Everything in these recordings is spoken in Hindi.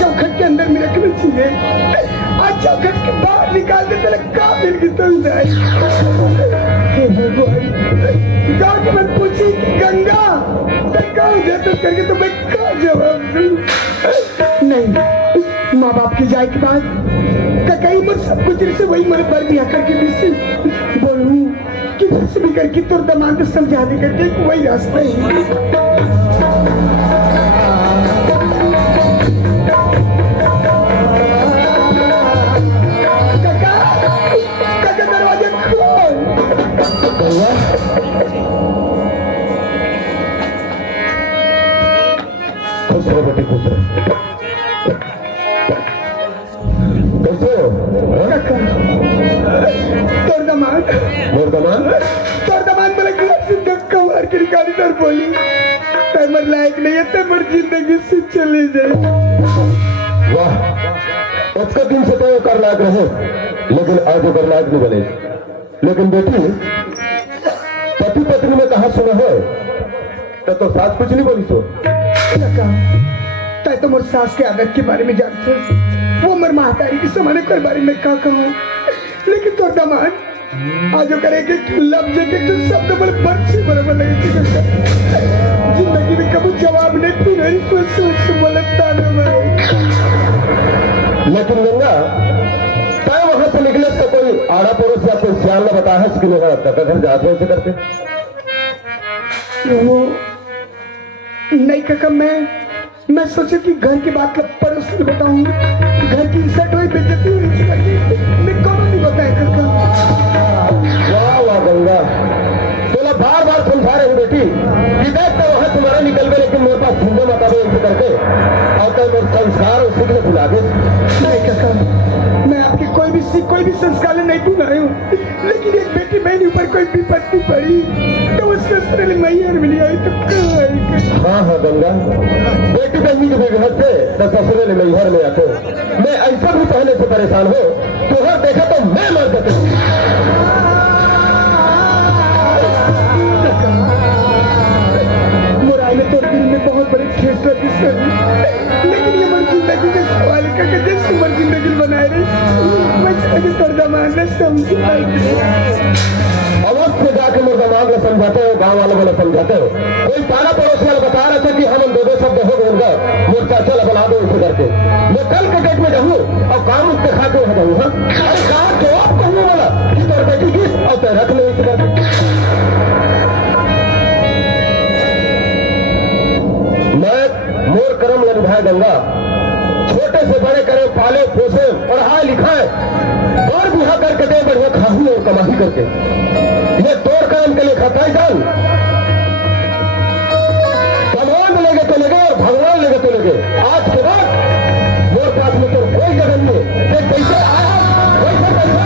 चौखट के अंदर मेरे कभी चीजे आज चौखट के बाहर निकाल दे तेरे काम मिल गई तो जाए गाँव के मन पूछी कि गंगा तो करके तो मैं क्या जवाब दूं? नहीं, माँ बाप के जाए के बाद कई बार सब कुछ से वही मन पर भी आकर के भी बोलूं कि जैसे भी करके तो दमाद समझा दे करके वही रास्ता है। बेटी पुत्र कैसे हो? तोर दमाद मेरे घर से धक्का मार के निकाली सर बोली तैमर लायक नहीं है, तैमर जिंदगी से चले जाए। वाह, उसका दिन से तो कर लायक रहे लेकिन आज वो कर लायक नहीं बने। लेकिन बेटी पति पत्नी में कहा सुना है तो सास कुछ नहीं बोली तो तो मोर सास के आदत के बारे में जानते वो मर महतारी के समाने के बारे में क्या कहूँ, लेकिन तो दामाद आज करे के लफ्ज के तो शब्द बड़े बच्चे बराबर लगे जिंदगी में कभी जवाब नहीं थी नहीं तो सोच बोलता नहीं। लेकिन गंगा तय वहां से निकले तो कोई आड़ा पड़ोस या कोई सियाल न बता है कि घर जाते ऐसे करते वो नहीं काका मैं सोचे कि घर की बात पड़ोस से बताऊं, घर की इज्जत हुई बेइज्जती हुई मैं कौन नहीं बताया काका। वाह वाह गंगा तोला बार बार समझा रही बेटी कि देख तो वहां तुम्हारा निकल गए लेकिन मेरे पास झुंडे मता दो इनसे करके और तो मेरे संस्कार और सीखने भुला दे। नहीं काका मैं आपकी कोई भी संस्कार नहीं भुलाए हूँ, लेकिन एक बेटी बहन ऊपर कोई विपत्ति पड़ी तो उसके पहले मैयर मिली आई तो हाँ हाँ गंगा बेटी बहनी के घर से तो ससुरे ने मैहर में आते मैं ऐसा भी पहले से परेशान हो तुहर देखा तो मैं मर जाते। मुराई में तो दिल में बहुत बड़े ठेस लगी लेकिन ये मर जिंदगी के सवाल का जैसे मर जिंदगी बनाए रही तोड़दामान ने समझा अवश्य जाके मुर्दामान ने समझाते हो गाँव वालों ने समझाते हो कोई पारा पड़ोस वाले बता रहे थे कि हम दो शब्द हो गए मोर्चा चल बना दो इसे करके मैं कल के डेट में जाऊँ और काम उसके खाते हो जाऊँ। अरे कहा जवाब कहूँ वाला कि तोर बेटी की और तय रख लो इसे करके। मैं मोर कर्म न निभाए गंगा छोटे से बड़े करे पाले पोसे पढ़ाए लिखाए और बिहा करके दे बढ़िया खाहू और कमाही करके ये तोड़ काम के लिए खाता है जान भगवान लेगे तो लगे और भगवान लेगे तो लगे आज के बाद मोर पास में तो कोई जगह नहीं है कैसे आया वैसे कैसे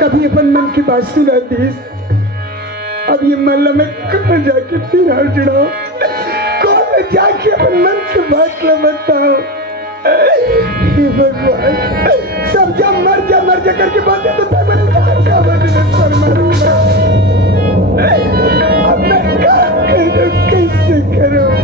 कभी अपन मन की बात सुना दी। अब ये मल्ला मैं कहाँ जाके फिर हार जुड़ाऊं, कौन मैं जाके अपन मन की बात ला बताऊं। हे भगवान, सब जब मर जा करके बातें तो तब मैं क्या बदले सर मरूंगा। अब मैं क्या करूं, कैसे करूं।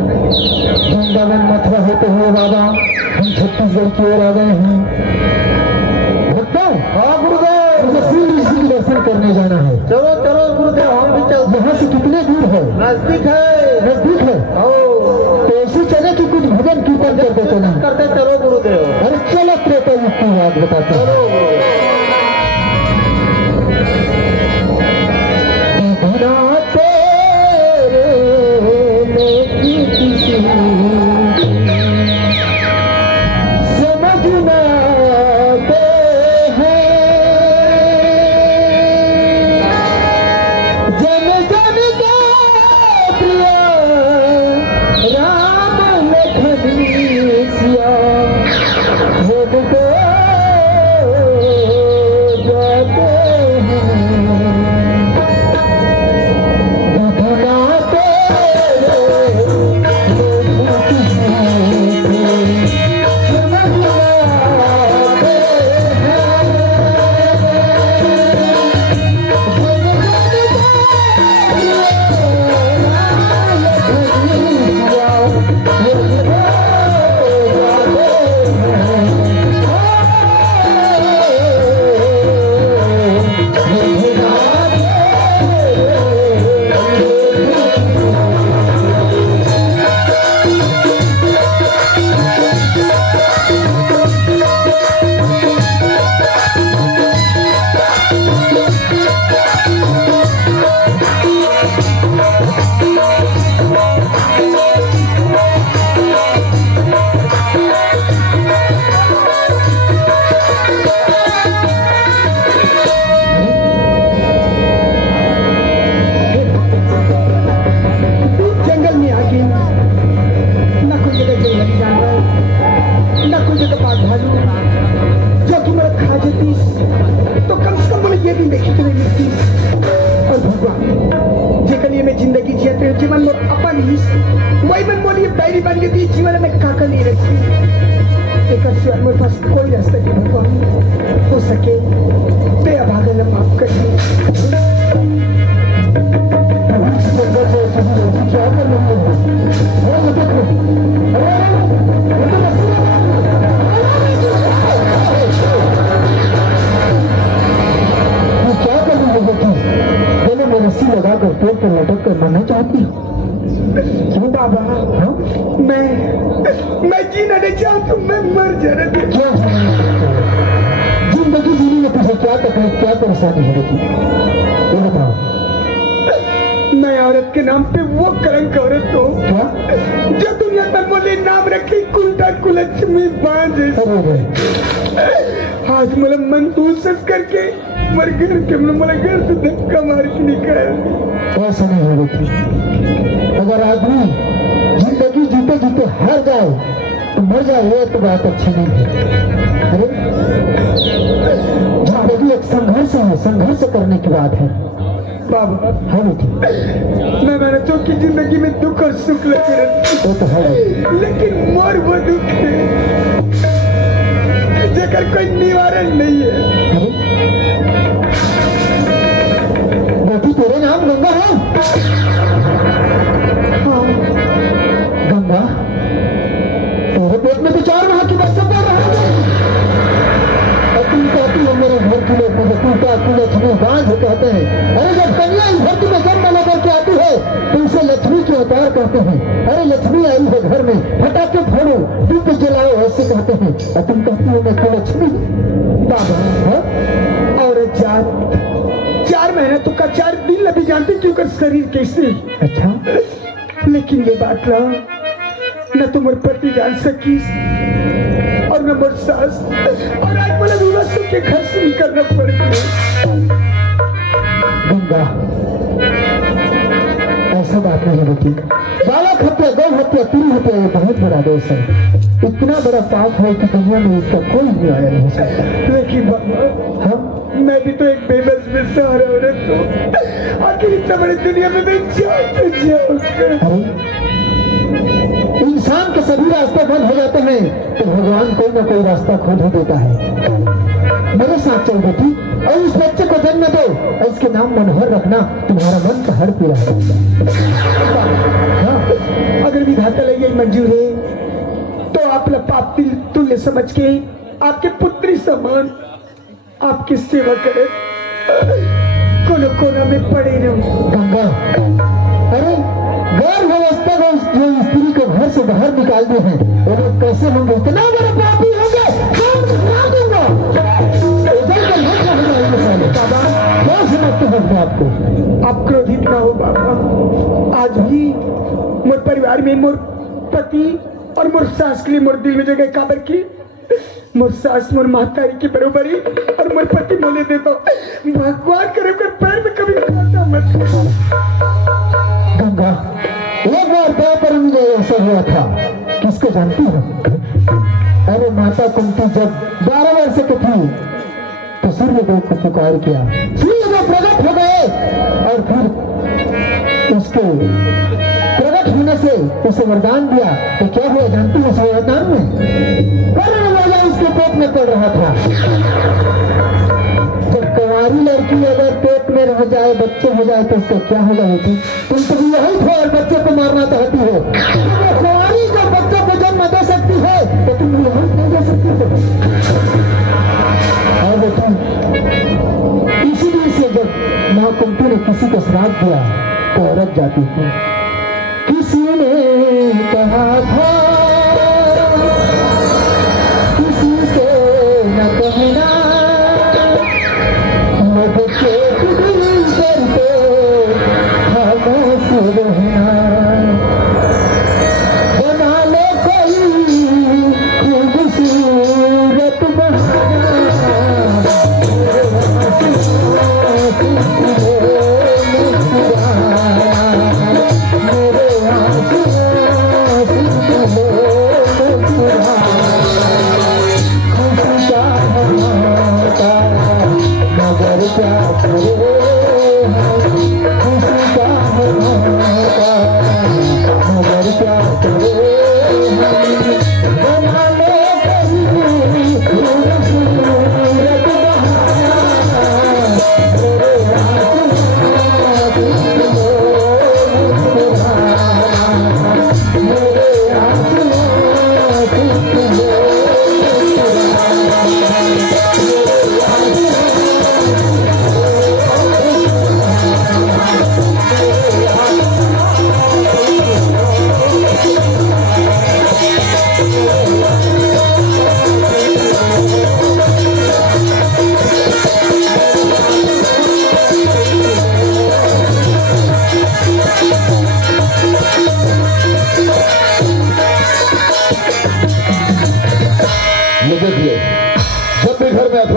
वृंदावन मथुरा होते हुए बाबा हम छत्तीसगढ़ की ओर आ गए हैं। हाँ गुरुदेव, मुझे श्री ऋषि के दर्शन करने जाना है। चलो चलो गुरुदेव, हम भी चलते। यहाँ से कितने दूर है? नजदीक है। नजदीक है। तो ऐसे चले कि कुछ भजन कीर्तन करते चले? करते चलो गुरुदेव। अरे चलो त्रेता युग की बात बताते हैं। मिलती तो कम से कम मुझे ये भी देखी तो नहीं मिलती। और भगवान जेकर लिए मैं जिंदगी जियते हुए जीवन मोर अपन ही वही मन बोलिए बैरी बन गई जीवन में काका नहीं रखी एक मेरे पास कोई रास्ता नहीं। भगवान हो सके ते अभागन माफ कर लगा कर पेड़ पर लटक कर मरना चाहती क्यों बाबा? हाँ? मैं जीना नहीं चाहता, मैं मर जाना क्या जिंदगी जीने में तुझे क्या तकलीफ क्या परेशानी है बेटी ये बताओ। मैं औरत के नाम पे वो कलंक औरत हो क्या जो दुनिया पर बोले नाम रखी कुलटा कुलक्ष्मी बांझ। आज मला मन दूसर करके मर घर के मला घर से धक्का मार के निकाल। ऐसा नहीं है बेटी, अगर आदमी जिंदगी जीते जीते हार जाए तो मर जाए ये तो बात अच्छी नहीं है। अरे जिंदगी एक संघर्ष है, संघर्ष करने की बात है बाबा। हाँ बेटी मैं मानता हूँ कि जिंदगी में दुख और सुख लगे रहते वो तो है, लेकिन मोर वो दुख है जेकर कोई निवारण नहीं है। अरे बेटी तेरे नाम गंगा है? हाँ गंगा तेरे पेट में तो 4 माह की बच्चा पड़ रहा है और तुम कहती हो मेरे घर की लोग मुझे टूटा लक्ष्मी बांझ कहते हैं। अरे जब कन्या इस धरती में जन्म लेकर के आती है तो उसे लक्ष्मी के अवतार कहते हैं। अरे लक्ष्मी आई है घर में फटाके फोड़ो दीप जलाओ ऐसे कहते हैं और तुम कहती हो मैं तो लक्ष्मी बाबा। और 4 महीने तो का 4 दिन अभी जानते क्यों कर शरीर कैसे। अच्छा लेकिन ये बात ला न तो मोर पति जान सकी और न मोर सास और आज बोले विवाह के घर से निकलना पड़ गया। गंगा ऐसा बात नहीं बेटी, बालक हत्या गौ हत्या तीन हत्या ये बहुत बड़ा दोष है। इतना बड़ा पाप है कि दुनिया में इसका कोई न्याय नहीं हो सकता। लेकिन बाबा हम मैं भी तो एक बेबस में सहारा औरत हूँ। आखिर इतना बड़ी दुनिया में मैं जाऊँ। अरे इंसान के सभी रास्ते बंद हो जाते हैं तो भगवान कोई ना कोई रास्ता खोल ही देता है। मेरे साथ चल बेटी और उस बच्चे को जन्म दो और इसके नाम मनोहर रखना, तुम्हारा मन का हर पीड़ा हो जाएगा। हाँ, अगर विधाता लगे मंजूर है तो आप पाप तुल्य समझ के आपके पुत्री समान आपकी सेवा करे कोना कोना में पड़े रहो। गंगा अरे गैर व्यवस्था को जो स्त्री को घर से बाहर निकाल दिए हैं वो लोग कैसे होंगे? इतना बड़ा पापी होंगे बाबा। क्या समझते हैं आपको? आप क्रोधित ना हो बाबा। आज भी मोर परिवार में मोर पति और मोर सास के लिए मोर दिल में जगह काबर की मोर सास मोर महतारी की बरोबरी और मोर पति बोले देता भगवान करे कर पैर में कभी कांटा मत। गंगा एक बार दया पर मुझे ऐसा हुआ था, किसको जानती हो? अरे माता कुंती जब 12 वर्ष की थी तो सूर्यदेव को पुकार किया, सूर्यदेव प्रकट हो गए और फिर उसके प्रकट होने से उसे वरदान दिया। तो क्या हुआ जानती हो? वरदान में कर्ण राजा उसके पेट में पड़ रहा था। जब कुंवारी लड़की अगर पेट में रह जाए बच्चे हो जाए तो उसका क्या होगा बेटी? तुम तो यही थे और बच्चे को मारना चाहती हो। कुंवारी जब बच्चे को जन्म दे सकती है तो तुम यही नहीं दे सकती हो। और बेटी इसीलिए से जब माँ कुंती ने किसी को श्राप दिया तो औरत जाती थी। किसी ने कहा था किसी से न कहना मुझे दिल करते खामोश रहना। बना लो कोई खूबसूरत बहाना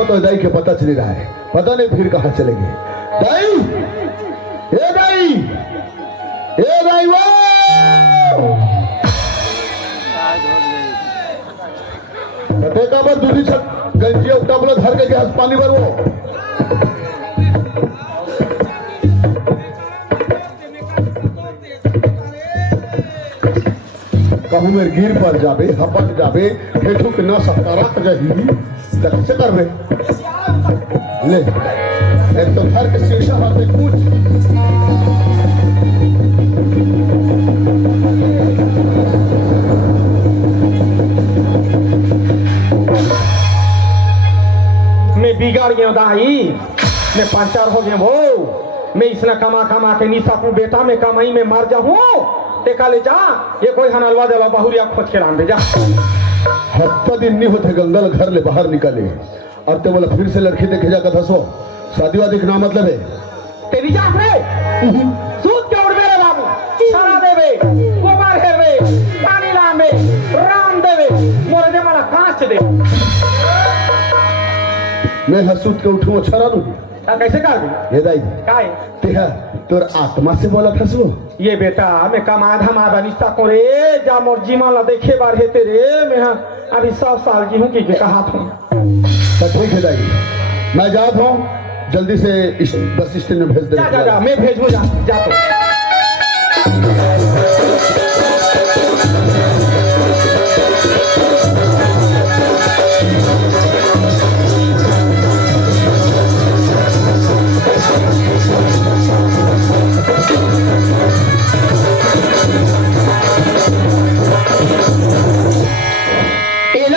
देखो तो दाई के पता चल रहा है, पता नहीं फिर कहाँ चलेगी। दाई, ए दाई, ए दाई वो बटे का बार दूसरी छत गंजी उठा बोला धर के गैस पानी भर वो कहूँ मेरे गिर पर जाबे हपट जाबे हेठू के न सकता रख जाही तक से करबे ले एक तो घर के शीशा हाथ में कुछ मैं बिगाड़ गया दाई, मैं पंचर हो गया वो, मैं इसने कमा कमा के नहीं सकूं बेटा, मैं कमाई में मर जाऊं। देखा ले जा ये कोई हनलवा जला बहुरिया खोज के लान दे जा। हफ्ता दिन नहीं होते गंगल घर ले बाहर निकले अब तो बोला फिर से लड़की देखे जा कथा सो शादी वादी का मतलब है तेरी जात रे सूद के उड़ मेरे बाबू सारा देवे गोबर हेरवे पानी लामे राम देवे मोरे दे मारा कांच दे मैं हसूत के उठूं छरा लू कैसे कर दे ये दाई काय तेहा तोर आत्मा से बोला था सो ये बेटा मैं कमा धमा बनिस्ता को रे जा मोर जीमा ला देखे बार है तेरे मैं अभी 100 साल की हूँ कि कहा हूँ। तो ठीक है दाई मैं जात हूँ जल्दी से बस स्टैंड में भेज दे जा जा जा मैं भेजू जा तो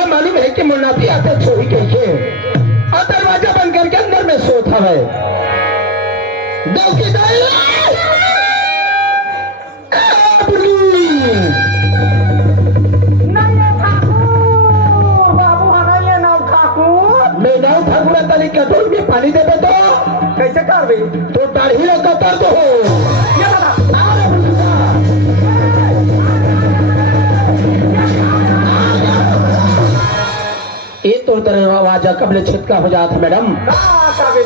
मालूम है कि मुन्नाफी आते छोड़ी कैसे और दरवाजा बंद करके अंदर में सोता है। मैं नाव ठाकुर तली कटोर में पानी दे तो कैसे कर भी तो दाढ़ी लगाता तो हो ये तो दरवाजा कबले छिटका हो जाता मैडम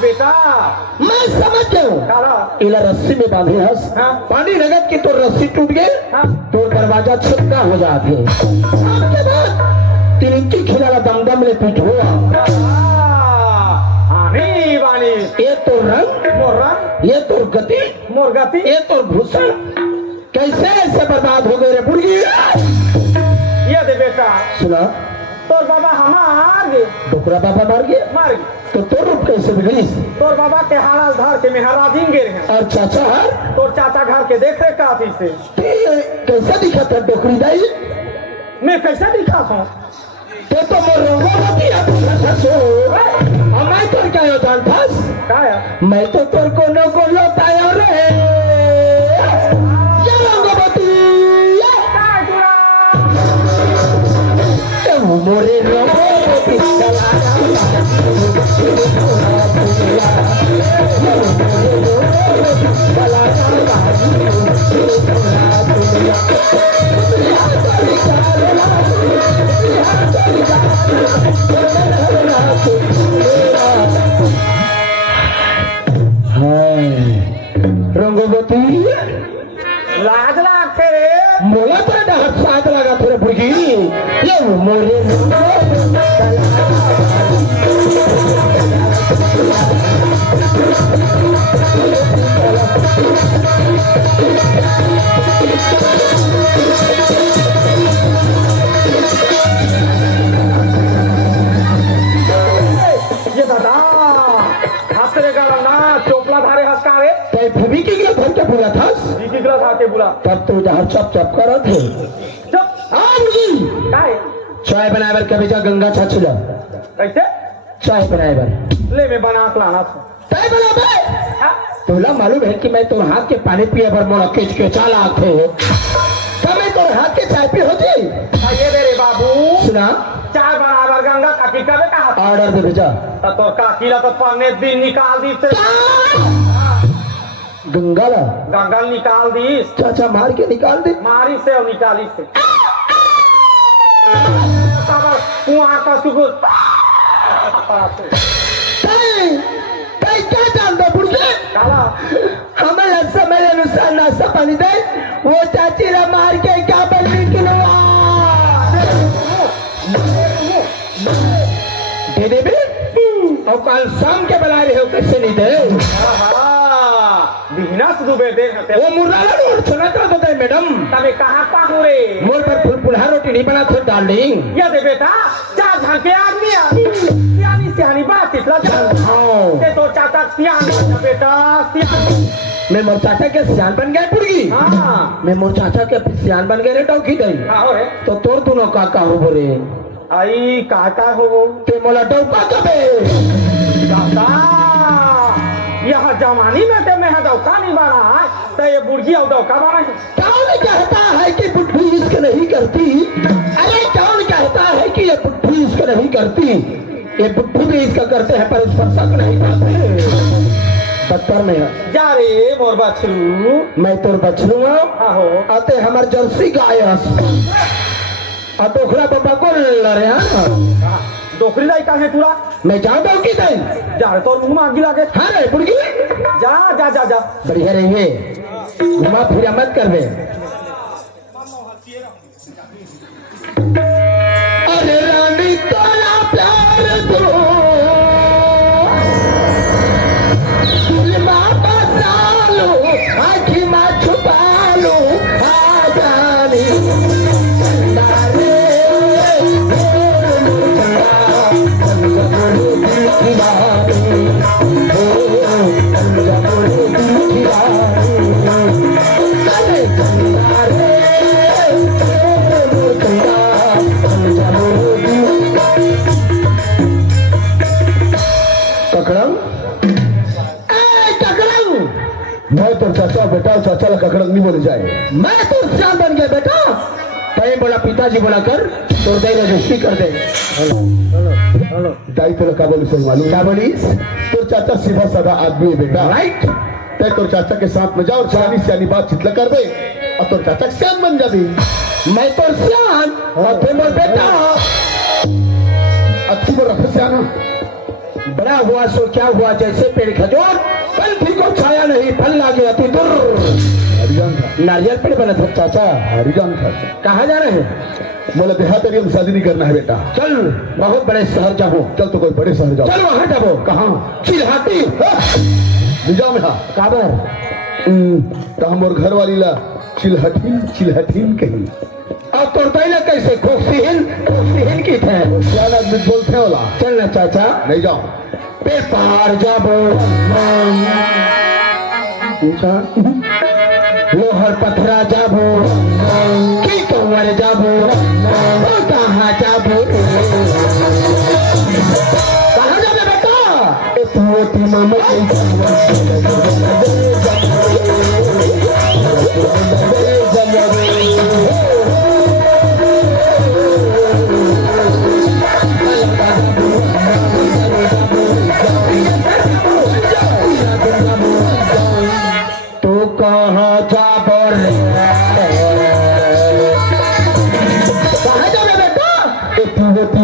बेटा मैं समझ गया इला रस्सी में बांधे हंस पानी लगत की तो रस्सी टूट गए तो दरवाजा छिटका हो जाते आपके बाद तिनकी खिलाला दमदम ले पीठ हुआ ये तो रंग ये तो गति ये तो भूषण कैसे ऐसे बर्बाद हो गए रे बुढ़ी ये दे बेटा सुना तोर बाबा हमार गे डोकरा बाबा मार गए तो तोर रूप कैसे बिगड़ी तोर बाबा के हाल धर के मेहराजीन गे रहे और चाचा हर तोर चाचा घर के देख रहे काफी से कैसा दिखा था डोकरी दाई मैं कैसा दिखा हूँ तो मोर मैं तो क्या जान था मैं तो तोर को लौटाया रे मोरे रंगोवती लाज लाग रे मोला तो हाथ साथ लगा थोड़े बुढ़ी ये मोरे ये दादा हंसरे का ना चोपला धारे हंसका रे भूमि के गिला धर के बुला था गिला था के बुला तब तो जहाँ चप चप कर थे चाय बनाए बर कभी जा गंगा छाछला कैसे चाय बनाए बर ले मैं बना के लाना था चाय बना बे तोला मालूम है कि मैं तो हाथ के पानी पिए बर मोड़ा केच के चाला आते तब मैं तो हाथ के चाय पी होती ये मेरे बाबू सुना चाय बना बर गंगा काकी का कहा ऑर्डर दे भेजा तो काकी ला तो पन्ने दिन निकाल दी से गंगा निकाल दी चाचा मार के निकाल दी मारी से और निकाली से कुआं का सुगुल नहीं कहीं क्या जान दो बुढ़े काला हमें समय अनुसार नाश्ता पानी दे वो चाची ला मार के क्या बनी किनवा दे दे बे और कल शाम के बना रहे हो कैसे नहीं दे बिहना दुबे देख वो मुर्राला रोड सुना तो दे मैडम तबे कहाँ पाहू रे मोर पर फुलपुल्हा रोटी नहीं बना था डार्लिंग या दे बेटा चार झांके आदमी सियानी सियानी बात इतना ते तो चाचा सियान बना बेटा सियान मैं मोर चाचा के सियान बन गए पुड़गी हाँ मैं मोर चाचा के सियान बन गए रे डौकी दई हो रे तो तोर दोनों काका हो बोले आई काका हो ते मोला डौका कबे काका यह जवानी में ते मैं दौका नहीं बना है तो ये बुढ़ी और दौका बना है कौन कहता है कि बुढ़ी इसको नहीं करती अरे कौन कहता है कि ये बुढ़ी इसको नहीं करती ये बुढ़ी भी इसका करते हैं पर उस पर शक नहीं करते पत्थर में है जा रे मोर बछरू मैं तोर बछरू आहो आते हमार जर्सी गाय आ दोखरा बाबा को लड़े हैं डोकरी लाई का है पूरा मैं जा दो की दई जा रे तोर मुंह में आगी लागे हाँ रे बुढ़गी जा जा जा जा बढ़िया रहिए घुमा फिरा मत करबे अरे रानी तोरा प्यार दो दिलमा बसा लो आँखी में छुपा लो आ जानी नारे मैं तो चाचा बेटा चाचा ला ककड़ंग नहीं बोले जाए मैं तो श्याम बन गया बेटा कहीं बोला पिताजी बोला कर तो दे रजिस्ट्री कर दे दाई तो का बोली सही मालूम क्या बोली तो चाचा सीधा साधा आदमी है बेटा राइट ते तो चाचा के साथ में जाओ सियानी सियानी बातचीत ल कर दे और तो चाचा श्याम बन जाती मैं तो श्याम और तुम बेटा अच्छी वो रख सियाना बड़ा हुआ सो क्या हुआ जैसे पेड़ खजूर फल भी को छाया नहीं फल लागे अति दूर हरिजान था नारियल पेड़ बना था चाचा हरिजान था कहाँ जा रहे हैं बोला देहात एरिया में शादी नहीं करना है बेटा चल बहुत बड़े शहर जाओ चल तो कोई बड़े शहर जाओ चल वहाँ जाओ कहाँ चिल्हाटी निजाम है काबर तो हम और घर वाली ला चिल्हटीन चिल्हटीन कहीं और तोड़ता ही ना कैसे खोखसीहीन की थे क्या आदमी बोलते हैं बोला चल ना चाचा नहीं जाओ पेड़ पार जाबो लोहर पथरा जाबो की कंवर जाबो कहाँ जाबो कहाँ जाबे बेटा इतनी मामा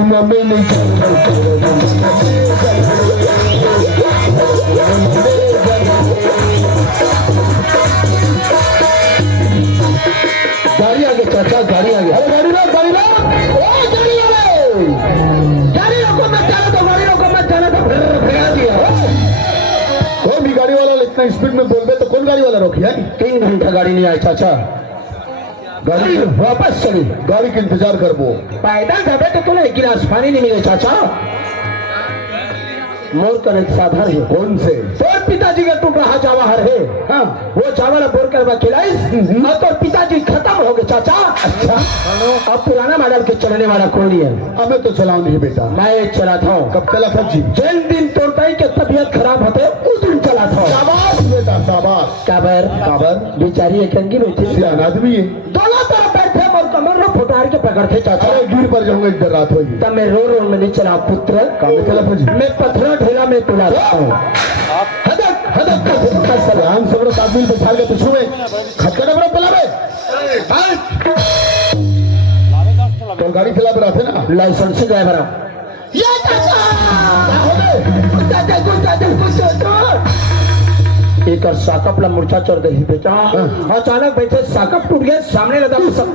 मम्मी नहीं गाड़ी आगे चाचा गाड़ी आगे अरे गाड़ी लो गाड़ी लो गाड़ी वाले गाड़ी रोको मत जाना तो गाड़ी रोको मत जाना तो भगा दिया कौन भी गाड़ी वाला इतना स्पीड में बोल रहे तो कौन गाड़ी वाला रोकी है 3 घंटा गाड़ी नहीं आई चाचा गाड़ी वापस चली गाड़ी का इंतजार कर वो पैदल जाबे तो तुम्हें एक गिलास पानी नहीं मिले चाचा मोर का एक साधन है कौन से तोर पिताजी का टूट रहा चावल है हाँ वो चावल बोर कर खिलाइस और तो पिताजी खत्म हो गए चाचा अच्छा अब पुराना मॉडल के चलने वाला कौन है हमें तो चलाओ नहीं बेटा मैं चला था कब चला था जी जिन दिन तोड़ता ही के तबियत खराब होते उस दिन चला था शाबाश बेटा शाबाश काबर काबर बेचारी एक अंगी बैठी सियान आदमी है दोनों तरफ बैठे और कमर में फुटार के पकड़ते चाचा अरे गिर पर जाऊंगा इधर रात होगी तब मैं रो में नहीं चला पुत्र काम चला था जी मैं पत्थरा ठेला में तुला हूँ हदक हदक का सलाम सबरो आदमी बैठा के पीछू में खटखटा बड़ा पलावे तो गाड़ी चला रहे थे ना लाइसेंस ड्राइवर ये चाचा एक साकप ला मूर्छा चढ़ गई बेटा। अचानक बैठे साकप टूट गया, सामने लगा तो सब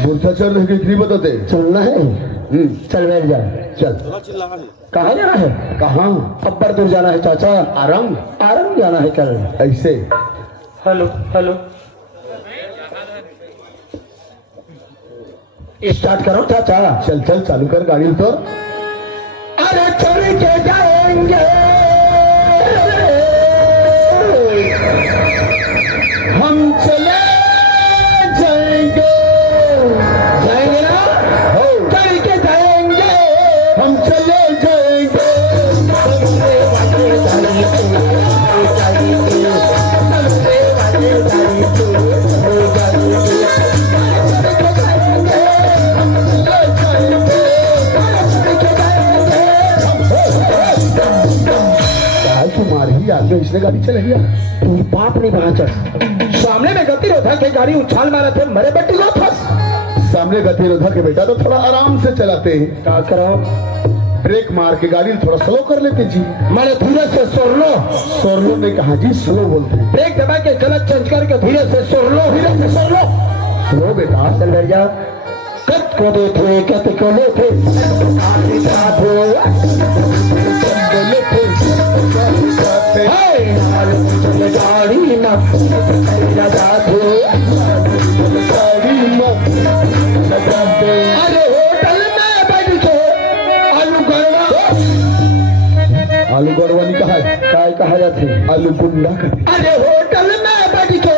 मूर्छा चल रही नहीं बताते। चलना है। चल बैठ जा। चल कहाँ जाना है? कहाँ? अब्बर दूर जाना है चाचा। आराम आराम जाना है कल। ऐसे हेलो हेलो स्टार्ट करो चाचा। चल चल चालू कर गाड़ी तो। अरे चल के जाएंगे हम, चले जाएंगे। जाएंगे ना? हो चल के जाएंगे हम चले जाएंगे। तुम्हारी आगे इसने गाड़ी चल गया। तू बाप नहीं वहां चढ़। सामने में गति रोधा के गाड़ी उछाल मारा थे, मरे बट्टी को फंस। सामने गतिरोधक के बेटा तो थोड़ा आराम से चलाते हैं। क्या करो? ब्रेक मार के गाड़ी थोड़ा स्लो कर लेते जी। मैंने धीरे से सोर लो। सोरलो ने कहा जी स्लो बोलते हैं। ब्रेक दबा के गलत चेंज करके धीरे से सोर लो, धीरे से सोर लो। स्लो बेटा। चल बैठ जा। कत को दे थे, कत को ले थे, आखिरी साथ हो। बोले थे हाय नाल चल गाड़ी ना लगा थे। गाड़ी मत लगाते। अरे होटल में बैठ के आलू गरवा। आलू गड़वानी कहा है? काय कहा जाते? आलू गुंडा का। अरे होटल में बैठ के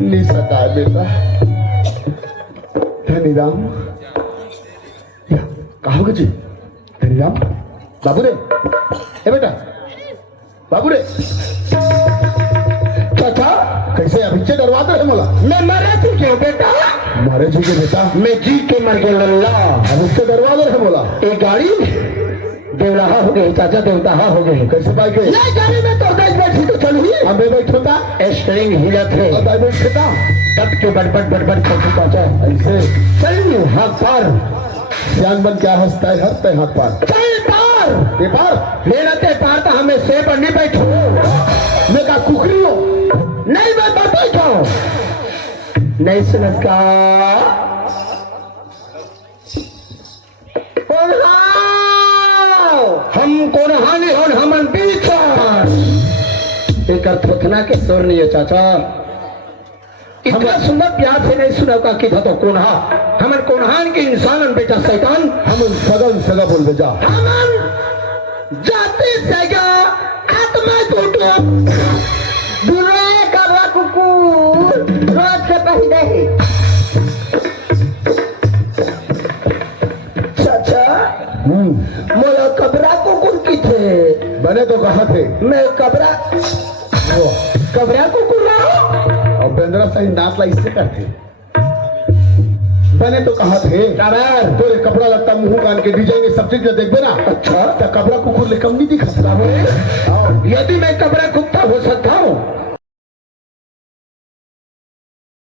नहीं सता बेटा। धनीराम कहा जी? धनीराम बाबू रे, ए बेटा बाबू रे। चाचा कैसे अभी डरवाते रहे मोला? मैं मरा तू क्यों बेटा? मारे जी के बेटा मैं जी के मर गया लल्ला। अब इससे डरवाते रहे मोला। एक गाड़ी देवलाहा हो गई चाचा, देवताहा हो गई। कैसे पाई गए? नहीं गाड़ी में तो दस बैठी तो चलू ही। अब मैं बैठता स्ट्रिंग हिला थे और मैं बैठता तब क्यों बटबट बटबट करती चाचा? ऐसे चल हाथ पार। सियान बन क्या हंसता है? हंसते हाथ पार। चल पार। ये पार लेना ते पार तो हमें से पर नहीं बैठो। मैं का कुकरी हो? नहीं मैं बैठो नहीं समझ का। हम कौन हानि हो हमन बीचार। एक थोथना के स्वर नहीं है चाचा। इतना सुंदर प्यार से नहीं सुना का कि तो कोनहा हमन कोनहान के इंसान बेटा शैतान। हम सगन सगा बोल दे जा। हमन जाति सगा आत्मा टूटो बुरा करवा कुकुर रोज से पहले ही। चाचा मोला कबरा कुकुर की थे। बने तो कहा थे मैं कबरा कुकुर रहा। और बेंद्रा साइन दांत ला इससे करते। बने तो कहा थे कबर तोरे कपड़ा लत्ता मुंह कान के डिजाइन सब चीज देख ना। अच्छा तो कपड़ा कुकुर ले कम नहीं दिखा। यदि मैं कबरा कुत्ता